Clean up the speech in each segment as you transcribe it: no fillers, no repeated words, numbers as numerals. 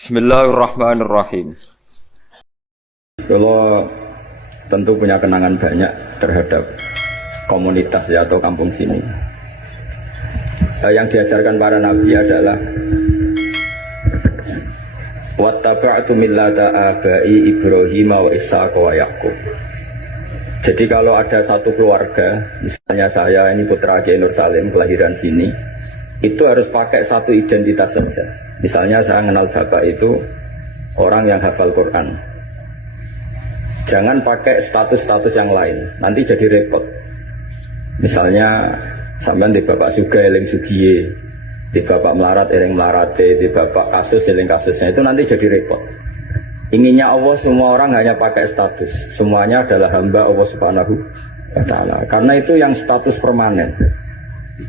Bismillahirrahmanirrahim. Kalau tentu punya kenangan banyak terhadap komunitas ya atau kampung sini. Yang diajarkan para nabi adalah wattaba'tu millata abai Ibrahim wa Ishaq wa Yaqub. Jadi kalau ada satu keluarga, misalnya saya ini putra Kiai Nur Salim kelahiran sini, itu harus pakai satu identitas saja. Misalnya saya kenal bapak itu orang yang hafal Quran. Jangan pakai status-status yang lain, nanti jadi repot. Misalnya sampean di bapak Suga eling Sugiye, di bapak melarat eling melarate, di bapak kasus eling kasusnya, itu nanti jadi repot. Inginnya Allah semua orang hanya pakai status, semuanya adalah hamba Allah Subhanahu wa Ta'ala. Karena itu yang status permanen.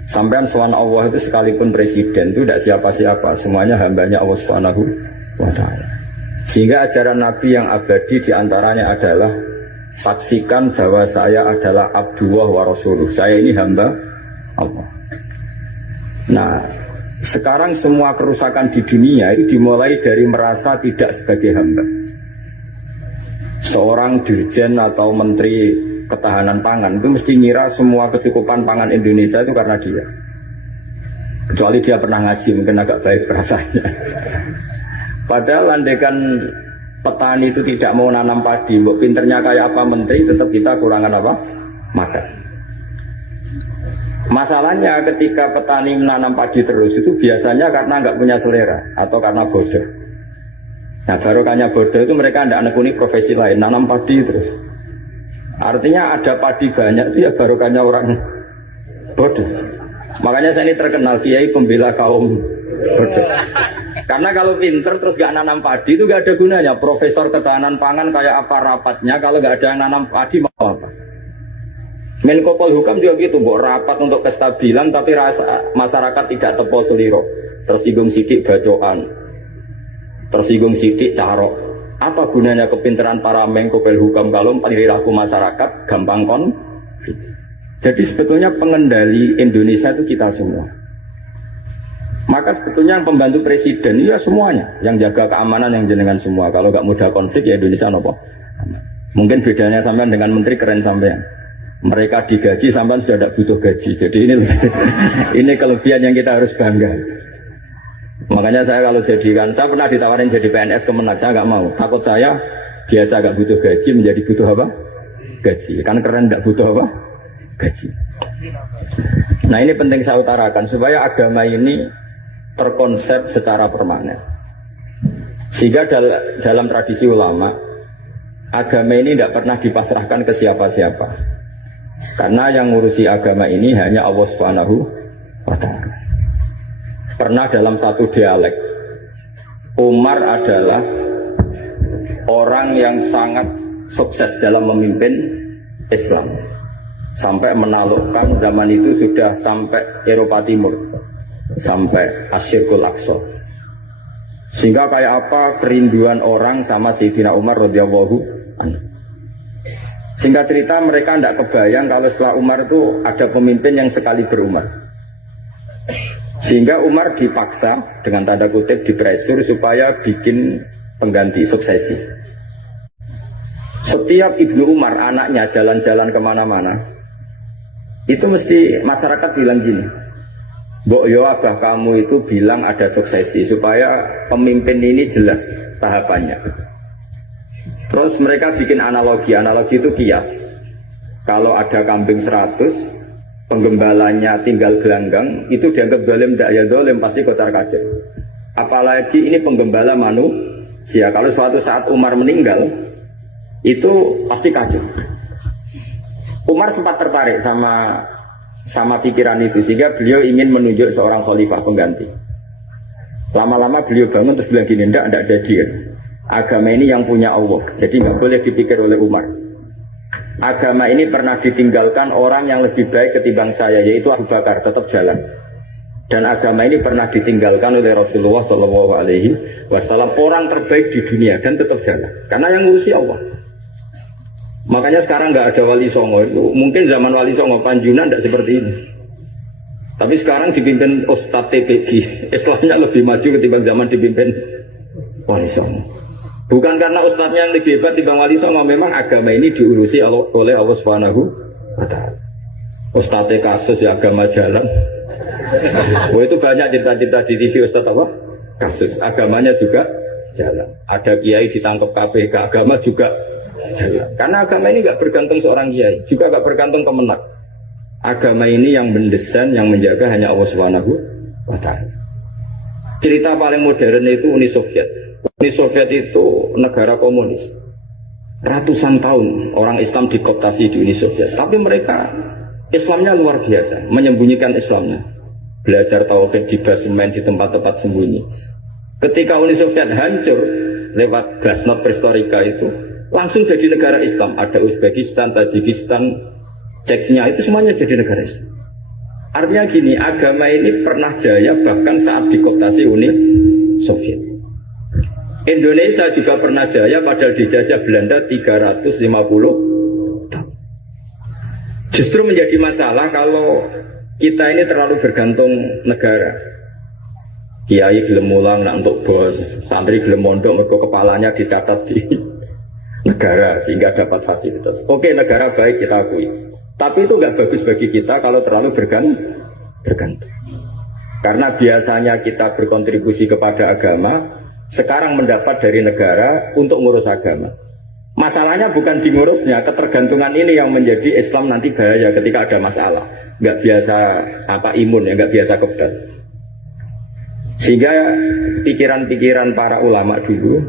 Sampean sowan Allah itu sekalipun presiden itu tidak siapa-siapa, semuanya hambanya Allah Subhanahu wa Ta'ala. Sehingga ajaran Nabi yang abadi diantaranya adalah saksikan bahwa saya adalah Abdullah wa Rasuluh, saya ini hamba Allah. Nah, sekarang semua kerusakan di dunia itu dimulai dari merasa tidak sebagai hamba. Seorang dirjen atau menteri ketahanan pangan itu mesti ngira semua kecukupan pangan Indonesia itu karena dia. Kecuali dia pernah ngaji, mungkin agak baik rasanya. Padahal andaikan petani itu tidak mau nanam padi, mbok pinternya kayak apa menteri, tetap kita kurangan apa? Makan. Masalahnya ketika petani menanam padi terus itu biasanya karena nggak punya selera atau karena bodoh. Nah barokahnya bodoh itu mereka tidak nekuni profesi lain, nanam padi terus. Artinya ada padi banyak itu ya barokahnya orang bodoh. Makanya saya ini terkenal kiai pembela kaum bodoh. Karena kalau pinter terus gak nanam padi itu gak ada gunanya. Profesor ketahanan pangan kayak apa rapatnya, kalau gak ada yang nanam padi mau apa? Menko Polhukam juga gitu, buat rapat untuk kestabilan tapi rasa masyarakat tidak tepo seliro, tersinggung sidik bacoan, tersinggung sidik carok. Apa gunanya kepintaran para Menko Polhukam kalau perilaku masyarakat gampang konflik? Jadi sebetulnya pengendali Indonesia itu kita semua. Maka sebetulnya yang pembantu presiden ya semuanya, yang jaga keamanan yang jenengan semua. Kalau nggak mudah konflik ya Indonesia nopo. Mungkin bedanya sampean dengan menteri keren sampean. Mereka digaji sampean sudah tidak butuh gaji. Jadi ini ini kelebihan yang kita harus bangga. Makanya saya kalau jadikan, saya pernah ditawarin jadi PNS Kemenak, saya nggak mau. Takut saya biasa nggak butuh gaji menjadi butuh apa? Gaji. Kan keren nggak butuh apa? Gaji. Nah ini penting saya utarakan supaya agama ini terkonsep secara permanen. Sehingga dalam tradisi ulama, agama ini tidak pernah dipasrahkan ke siapa-siapa. Karena yang ngurusi agama ini hanya Allah Subhanahu wa Ta'ala. Pernah dalam satu dialek, Umar adalah orang yang sangat sukses dalam memimpin Islam. Sampai menaklukkan zaman itu sudah sampai Eropa Timur, sampai Asyirkul Aqsa. Sehingga kayak apa kerinduan orang sama Sayyidina Umar radhiyallahu anhu. Singkat cerita mereka tidak kebayang kalau setelah Umar itu ada pemimpin yang sekali berumat. Sehingga Umar dipaksa dengan tanda kutip dipresur supaya bikin pengganti suksesi. Setiap Ibnu Umar anaknya jalan-jalan kemana-mana, itu mesti masyarakat bilang gini, Mbok yo abah kamu itu bilang ada suksesi supaya pemimpin ini jelas tahapannya. Terus mereka bikin analogi itu kias. Kalau ada kambing 100, penggembalanya tinggal gelanggang, itu dianggap dolim, tidak ya dolim, pasti kocar kacir. Apalagi ini penggembala manusia. Kalau suatu saat Umar meninggal, itu pasti kacau. Umar sempat tertarik sama pikiran itu, sehingga beliau ingin menunjuk seorang khalifah pengganti. Lama-lama beliau bangun terus bilang gini, tidak jadi kan. Agama ini yang punya Allah, jadi nggak boleh dipikir oleh Umar. Agama ini pernah ditinggalkan orang yang lebih baik ketimbang saya, yaitu Abu Bakar, tetap jalan. Dan agama ini pernah ditinggalkan oleh Rasulullah SAW, orang terbaik di dunia, dan tetap jalan. Karena yang ngurusi Allah. Makanya sekarang nggak ada wali songo itu. Mungkin zaman wali songo Panjunan tidak seperti ini. Tapi sekarang dipimpin Ustadz TPG, Islamnya lebih maju ketimbang zaman dipimpin Wali Songo. Bukan karena ustadznya yang lebih hebat dibanding Wali Songo, memang agama ini diurusi oleh Allah Subhanahu wa Ta'ala. Ustadznya kasus ya agama jalan. Oh itu banyak cerita-cerita di TV ustadz apa? Kasus agamanya juga jalan. Ada kiai ditangkap KPK, agama juga jalan. Karena agama ini nggak bergantung seorang kiai, juga nggak bergantung kemenak. Agama ini yang mendesain, yang menjaga hanya Allah Subhanahu wa Ta'ala. Cerita paling modern itu Uni Soviet. Uni Soviet itu negara komunis. Ratusan tahun orang Islam dikooptasi di Uni Soviet. Tapi mereka Islamnya luar biasa, menyembunyikan Islamnya. Belajar tauhid di basemen, di tempat-tempat sembunyi. Ketika Uni Soviet hancur lewat Glasnost Perestroika itu, langsung jadi negara Islam. Ada Uzbekistan, Tajikistan, Ceknya, itu semuanya jadi negara Islam. Artinya gini, agama ini pernah jaya bahkan saat dikooptasi Uni Soviet. Indonesia juga pernah jaya padahal dijajah Belanda 350 tahun. Justru menjadi masalah kalau kita ini terlalu bergantung negara. Kiai gelem mulang nak untuk bos, santri gelem mondok mergo kepalanya dicatat di negara sehingga dapat fasilitas. Oke, negara baik kita akui. Tapi itu nggak bagus bagi kita kalau terlalu bergantung. Karena biasanya kita berkontribusi kepada agama, sekarang mendapat dari negara untuk ngurus agama. Masalahnya bukan di ngurusnya, ketergantungan ini yang menjadi Islam nanti bahaya ketika ada masalah. Nggak biasa imun ya, nggak biasa kebal. Sehingga pikiran-pikiran para ulama dulu,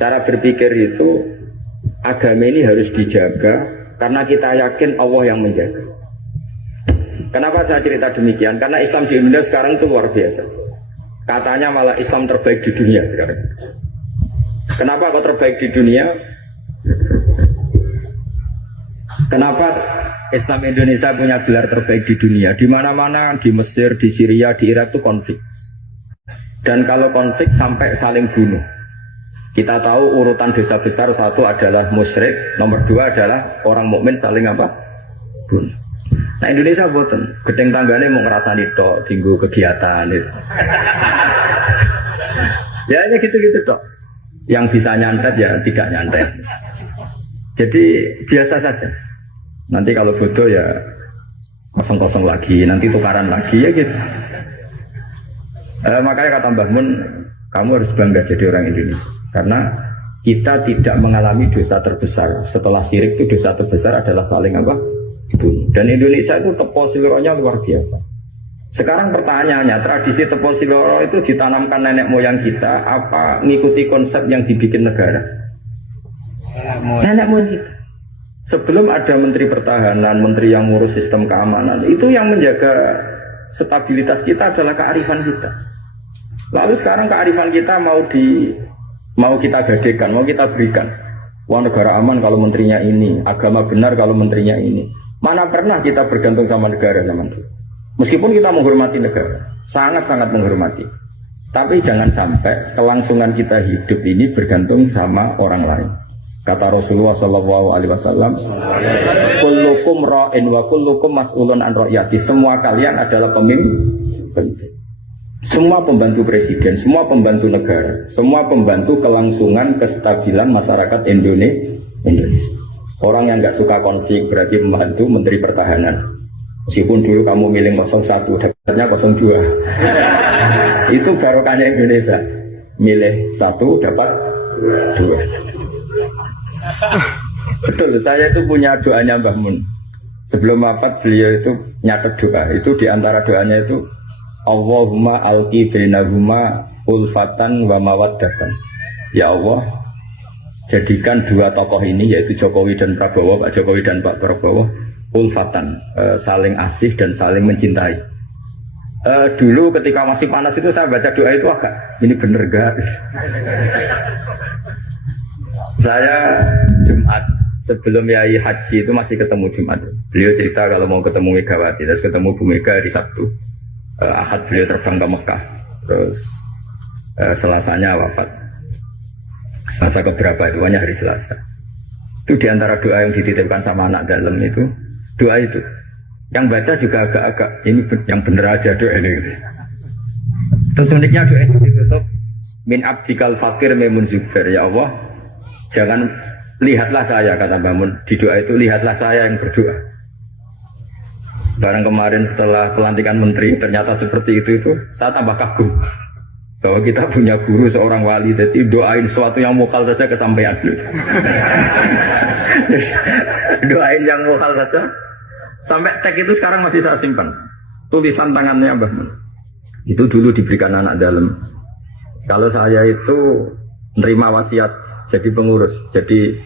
cara berpikir itu agama ini harus dijaga karena kita yakin Allah yang menjaga. Kenapa saya cerita demikian? Karena Islam di Indonesia sekarang itu luar biasa. Katanya malah Islam terbaik di dunia sekarang. Kenapa kok terbaik di dunia? Kenapa Islam Indonesia punya gelar terbaik di dunia? Di mana-mana, di Mesir, di Syria, di Irak itu konflik. Dan kalau konflik sampai saling bunuh. Kita tahu urutan dosa besar, satu adalah musyrik, nomor dua adalah orang mukmin saling apa? Bunuh. Nah Indonesia boten, gedeng tanggane mau ngerasani tok, tinggu kegiatan itu. Ya hanya gitu-gitu tok. Yang bisa nyantet ya tidak nyantet. Jadi biasa saja. Nanti kalau bodoh ya kosong-kosong lagi, nanti tukaran lagi ya gitu. Makanya kata Mbah Mun, kamu harus bangga jadi orang Indonesia. Karena kita tidak mengalami dosa terbesar. Setelah syirik itu dosa terbesar adalah saling apa? Bunuh. Dan Indonesia itu tepo siloronya luar biasa. Sekarang pertanyaannya, tradisi tepo siloro itu ditanamkan nenek moyang kita apa mengikuti konsep yang dibikin negara? Nenek moyang kita. Sebelum ada menteri pertahanan, menteri yang ngurus sistem keamanan, itu yang menjaga stabilitas kita adalah kearifan kita. Lalu sekarang kearifan kita mau kita gadekan, mau kita berikan. Wah negara aman kalau menterinya ini, agama benar kalau menterinya ini. Mana pernah kita bergantung sama negara zaman itu. Meskipun kita menghormati negara, sangat-sangat menghormati. Tapi jangan sampai kelangsungan kita hidup ini bergantung sama orang lain. Kata Rasulullah SAW, kullukum ra'in wa kullukum mas'ulun an ra'yati. Semua kalian adalah pemimpin. Semua pembantu presiden, semua pembantu negara, semua pembantu kelangsungan kestabilan masyarakat Indonesia. Orang yang nggak suka konflik berarti membantu menteri pertahanan. Meskipun dulu kamu milih 01, dapatnya 02. Itu barokahnya Indonesia. Milih 1 dapat 2. Betul, saya itu punya doanya Mbah Mun. Sebelum wafat beliau itu nyatet doa. Itu diantara doanya itu Allahumma alqi bainahuma ulfatan wa mawaddatan. Ya Allah, jadikan dua tokoh ini yaitu Jokowi dan Prabowo, Pak Jokowi dan Pak Prabowo ulfatan, saling asih dan saling mencintai. Dulu ketika masih panas itu saya baca doa itu agak ini bener gak? Saya Jumat sebelum Yai Haji itu masih ketemu Jumat. Beliau cerita kalau mau ketemu Megawati, terus ketemu Bu Mega di Sabtu. Ahad beliau terbang ke Mekah, terus Selasanya wafat. Selasa keberapa itu, hanya hari Selasa. Itu diantara doa yang dititipkan sama anak dalam itu, doa itu. Yang baca juga agak-agak, ini yang bener aja doa ini. Terus uniknya doa itu ditutup, min abdikal fakir memun zubair, ya Allah, jangan lihatlah saya, kata Mbah Mun di doa itu, lihatlah saya yang berdoa. Barang kemarin setelah pelantikan menteri ternyata seperti itu saya tambah kagum bahwa kita punya guru seorang wali, jadi doain sesuatu yang mukal saja kesampaian. Doain yang mukal saja sampai teks itu sekarang masih saya simpan, tulisan tangannya Mbah Mun. Itu dulu diberikan anak dalam. Kalau saya itu menerima wasiat jadi pengurus, jadi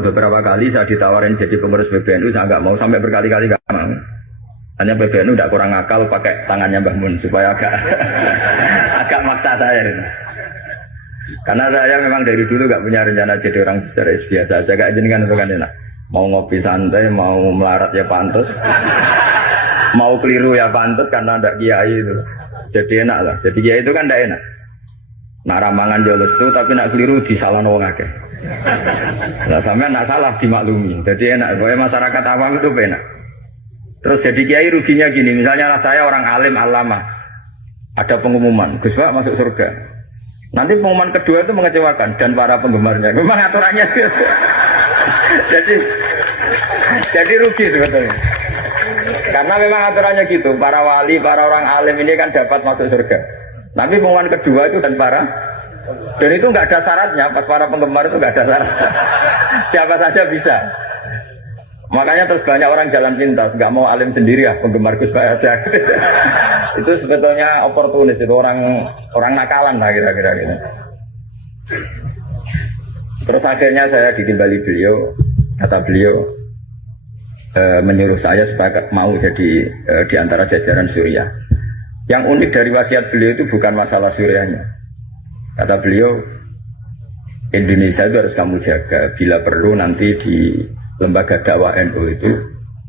beberapa kali saya ditawarin jadi pengurus PBNU, saya nggak mau, sampai berkali-kali nggak mau. Hanya PBNU tidak kurang akal pakai tangannya Mbah Mun supaya agak maksa saya. Karena saya memang dari dulu nggak punya rencana jadi orang besar, biasa aja, gak jenengan itu kan enak. Mau ngopi santai, mau melarat ya pantas, mau keliru ya pantas karena ada kiai itu. Jadi enak lah. Jadi kiai itu kan tidak enak. Nak ramangan yo lesu tapi nak keliru disalahno wong akeh. Lah sampean nak salah dimaklumi. Jadi enak, pokoknya masyarakat awam itu enak. Terus jadi kiai ruginya gini, misalnya saya orang alim alama, ada pengumuman, Gus Pak masuk surga. Nanti pengumuman kedua itu mengecewakan dan para penggemarnya. Memang aturannya gitu. jadi rugi sebetulnya. Karena memang aturannya gitu, para wali, para orang alim ini kan dapat masuk surga. Tapi pengumuman kedua itu dan itu nggak ada syaratnya, pas para penggemar itu nggak ada syarat. Siapa saja bisa. Makanya terus banyak orang jalan pintas, nggak mau alim sendiri ya, penggemar Gus Pak aja. Itu sebetulnya oportunis, itu orang nakalan lah kira-kira gitu. Terus akhirnya saya ditimbali beliau, kata beliau menyuruh saya supaya mau jadi di antara jajaran Suriah. Yang unik dari wasiat beliau itu bukan masalah Suriahnya. Kata beliau, Indonesia itu harus kamu jaga. Bila perlu nanti di lembaga dakwah NU itu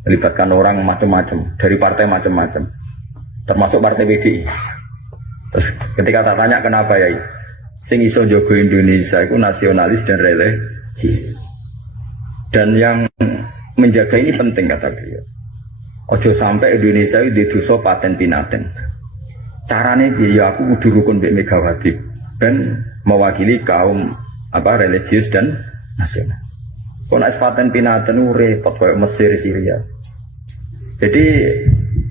melibatkan orang macam-macam, dari partai macam-macam, termasuk partai PDI. Terus ketika tak tanya kenapa ya, sing iso jogo Indonesia itu nasionalis dan religius. Dan yang menjaga ini penting, kata beliau. Ojo sampai Indonesia itu dosa paten pinaten. Caranya dia aku kudu rukun Mbak Megawati dan mewakili kaum religius dan nasional. Kalau nak paten pinaten repot kayak Mesir, Syria. Jadi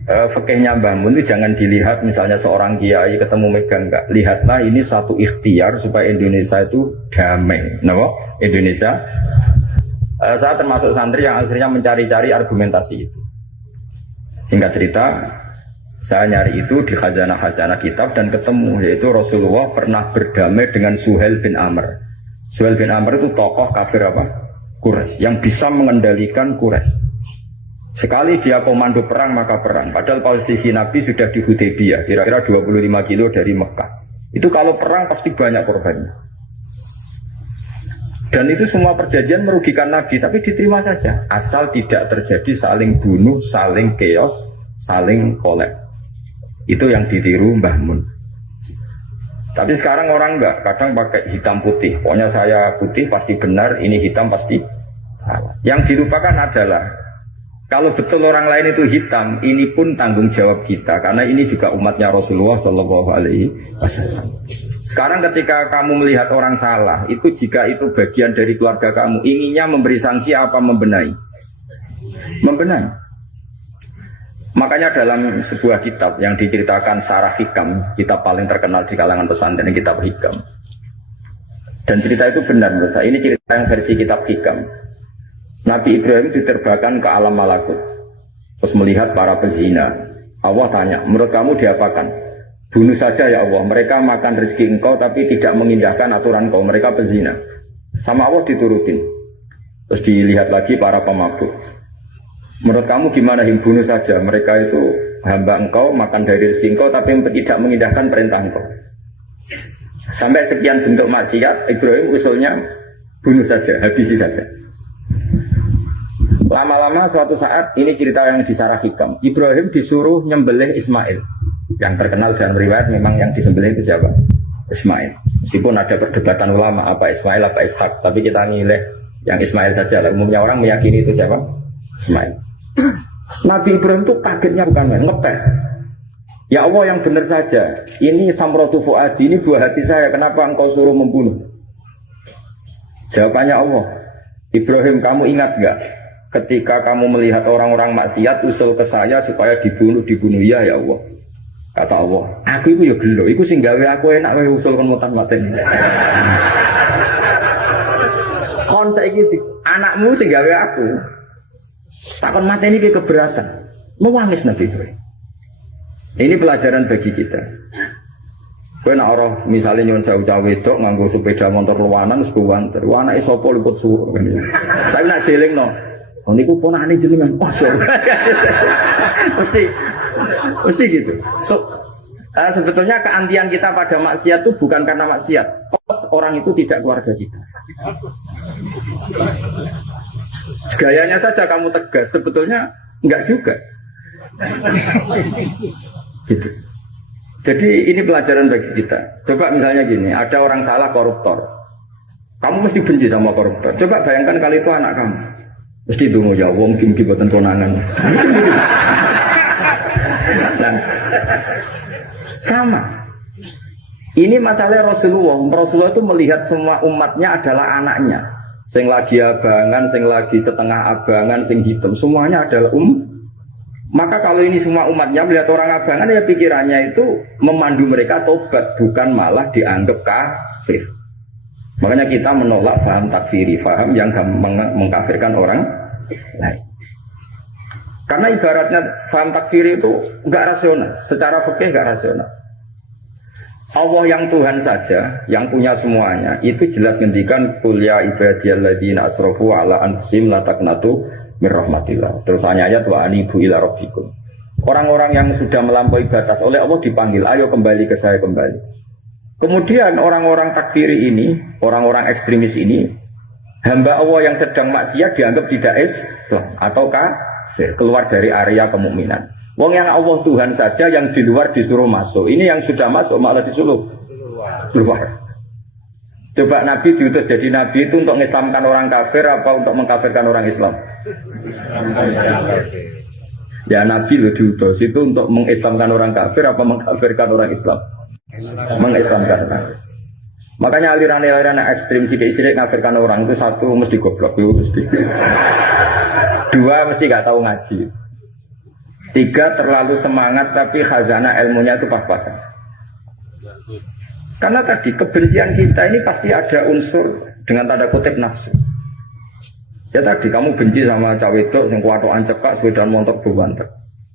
fikihnya Mbah Mun itu jangan dilihat misalnya seorang kiai ketemu megang, enggak. Lihatlah ini satu ikhtiar supaya Indonesia itu damai. Kenapa? Indonesia. Saya termasuk santri yang akhirnya mencari-cari argumentasi itu. Singkat cerita, saya nyari itu di khazanah-khazanah kitab dan ketemu, yaitu Rasulullah pernah berdamai dengan Suhail bin Amr. Suhail bin Amr itu tokoh kafir Quraisy yang bisa mengendalikan Quraisy. Sekali dia komando perang maka perang. Padahal posisi Nabi sudah di Hudaybiyah, kira-kira 25 kilo dari Mekah. Itu kalau perang pasti banyak korbannya. Dan itu semua perjanjian merugikan Nabi, tapi diterima saja. Asal tidak terjadi saling bunuh, saling keos, saling kolek. Itu yang ditiru Mbah Mun. Tapi sekarang orang enggak, kadang pakai hitam putih. Pokoknya saya putih pasti benar, ini hitam pasti salah. Yang dilupakan adalah kalau betul orang lain itu hitam, ini pun tanggung jawab kita, karena ini juga umatnya Rasulullah Shallallahu Alaihi Wasallam. Sekarang ketika kamu melihat orang salah, itu jika itu bagian dari keluarga kamu, inginnya memberi sanksi apa membenahi? Membenahi. Makanya dalam sebuah kitab yang diceritakan Sarah Hikam, kitab paling terkenal di kalangan pesantren, kitab Hikam. Dan cerita itu benar menurut saya. Ini cerita yang versi kitab Hikam. Nabi Ibrahim diterbangkan ke alam malakut, terus melihat para pezina. Allah tanya, menurut kamu diapakan? Bunuh saja ya Allah, mereka makan rezeki engkau tapi tidak mengindahkan aturan kau, mereka pezina. Sama Allah diturutin. Terus dilihat lagi para pemabuk. Menurut kamu gimana, bunuh saja, mereka itu hamba engkau, makan dari rezeki engkau tapi tidak mengindahkan perintah engkau. Sampai sekian bentuk maksiat, Ibrahim usulnya bunuh saja, habisi saja. Lama-lama suatu saat, ini cerita yang di Sarah Hikam, Ibrahim disuruh nyembelih Ismail. Yang terkenal dalam riwayat memang yang disembelih itu siapa? Ismail. Meskipun ada perdebatan ulama apa Ismail apa Ishak, tapi kita milih yang Ismail saja. Umumnya orang meyakini itu siapa? Ismail. Nabi Ibrahim itu kagetnya bukan main, ngepet. Ya Allah yang benar saja. Ini samratu fuadi, ini buah hati saya. Kenapa engkau suruh membunuh? Jawabannya Allah. Ibrahim, kamu ingat gak? Ketika kamu melihat orang-orang maksiat usul ke saya supaya dibunuh ya ya Allah. Kata Allah, aku itu ya gelo, aku sing gawe aku enak wae usul kon mutan mateni. Kon saiki anakmu sing gawe aku. Takon mateni ki keberatan. Mewangis Nabi Ibrahim. Ini pelajaran bagi kita. Kowe nek ora misale nyon sewu cawe wedok nganggo sepeda motor luwanan sebuwanter. Anake sapa liput suruh. Tapi nek jelingno, oh niku ponakane jenengan. Oh, mesti gitu. Sebetulnya keantian kita pada maksiat itu bukan karena maksiat. Orang itu tidak keluarga kita. Gayanya saja kamu tegas, sebetulnya enggak juga. Gitu. Jadi ini pelajaran bagi kita. Coba misalnya gini, ada orang salah koruptor. Kamu mesti benci sama koruptor. Coba bayangkan kali itu anak kamu. Mesti dungu ya, wong kim-kim boten konangan. Nah, sama. Ini masalah Rasulullah. Rasulullah itu melihat semua umatnya adalah anaknya. Sing lagi abangan, sing lagi setengah abangan, sing hitam. Semuanya adalah Maka kalau ini semua umatnya melihat orang abangan, ya pikirannya itu memandu mereka tobat, bukan malah dianggap kafir. Makanya kita menolak faham takfiri, faham yang mengkafirkan orang lain. Karena ibaratnya faham takfiri itu enggak rasional, secara fikih enggak rasional. Allah yang Tuhan saja, yang punya semuanya, itu jelas ngendikan qul ya ibadiyalladzina asrafu ala anfusihim la taqnatu min rahmatillah. Terus ayat wa anibu ila rabbikum. Orang-orang yang sudah melampaui batas oleh Allah dipanggil, ayo kembali ke saya kembali. Kemudian orang-orang takfiri ini, orang-orang ekstremis ini, hamba Allah yang sedang maksiat dianggap tidak Islam atau kafir, keluar dari area kemukminan. Wong yang Allah Tuhan saja yang di luar disuruh masuk. Ini yang sudah masuk malah disuruh keluar. Coba Nabi diutus jadi Nabi itu untuk mengislamkan orang kafir apa untuk mengkafirkan orang Islam? Ya Nabi lo diutus itu untuk mengislamkan orang kafir apa mengkafirkan orang Islam? Mengislamkan. Makanya aliran-aliran ekstrim sidik-sidik ngafirkan orang itu satu mesti goblok, mesti. Dua mesti gak tahu ngaji. Tiga terlalu semangat tapi khazanah ilmunya itu pas-pasan. Karena tadi kebencian kita ini pasti ada unsur dengan tanda kutip nafsu. Ya tadi kamu benci sama cawe wedok sing kuwatokan cekak sepeda motor buwanter.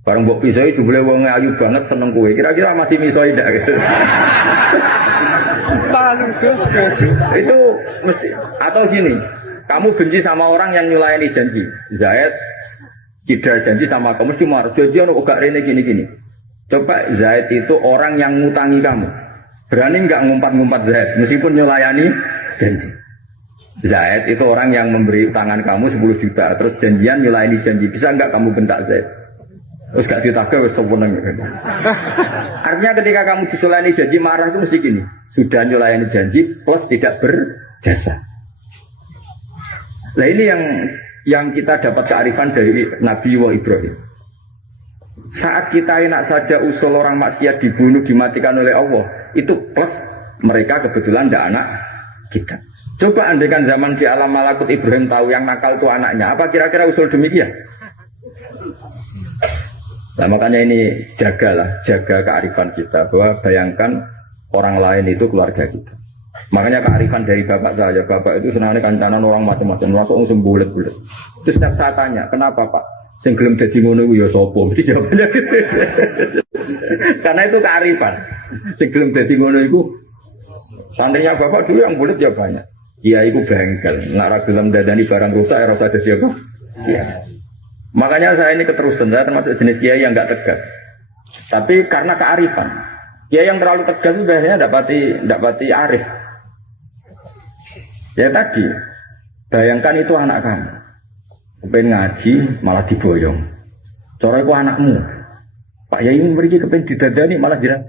Bareng mbok pisoi jebule wong ayu banget seneng kowe. Kira-kira masih misoi ndak gitu. Itu mesti atau gini, kamu benci sama orang yang nyulayani janji. Zaid tidak janji sama kamu mesti marah. Janji ono gak rene gini-gini. Coba Zaid itu orang yang ngutangi kamu. Berani enggak ngumpat-ngumpat Zaid meskipun nyulayani janji. Zaid itu orang yang memberi tangan kamu 10 juta terus janjian nyulayani janji. Bisa enggak kamu bentak Zaid? Terus gak ditagih wis seweneng. Artinya ketika kamu disulayani janji marah itu mesti gini. Sudah nyulayani janji plus tidak berjasa. Nah ini yang kita dapat kearifan dari Nabi Ibrahim. Saat kita enak saja usul orang maksiat dibunuh dimatikan oleh Allah, itu plus mereka kebetulan tidak anak kita. Coba andaikan zaman di alam malakut Ibrahim tahu yang nakal itu anaknya, apa kira-kira usul demikian? Nah makanya ini jaga kearifan kita bahwa bayangkan orang lain itu keluarga kita. Makanya kearifan dari bapak saya, bapak itu senangnya kancanan orang macam-macam, langsung bulet-bulet. Terus saya tanya, kenapa Pak? Sing gelem dadi ngono iku ya sapa? Mesti jawabannya gitu. Karena itu kearifan. Sing gelem dadi ngono iku santrinya bapak dulu yang bulet ya banyak. Iya iku bengkel, nek ora gelem dadani barang rusak ya ora usah dadi apa? Iya. Makanya saya ini keterusan, saya termasuk jenis kiai yang enggak tegas. Tapi karena kearifan. Kiai yang terlalu tegas itu biasanya dapati arif. Ya tadi, bayangkan itu anak kamu. Kepen ngaji malah diboyong. Cara itu anakmu. Pak Yai memberi kepen didadani malah dirang.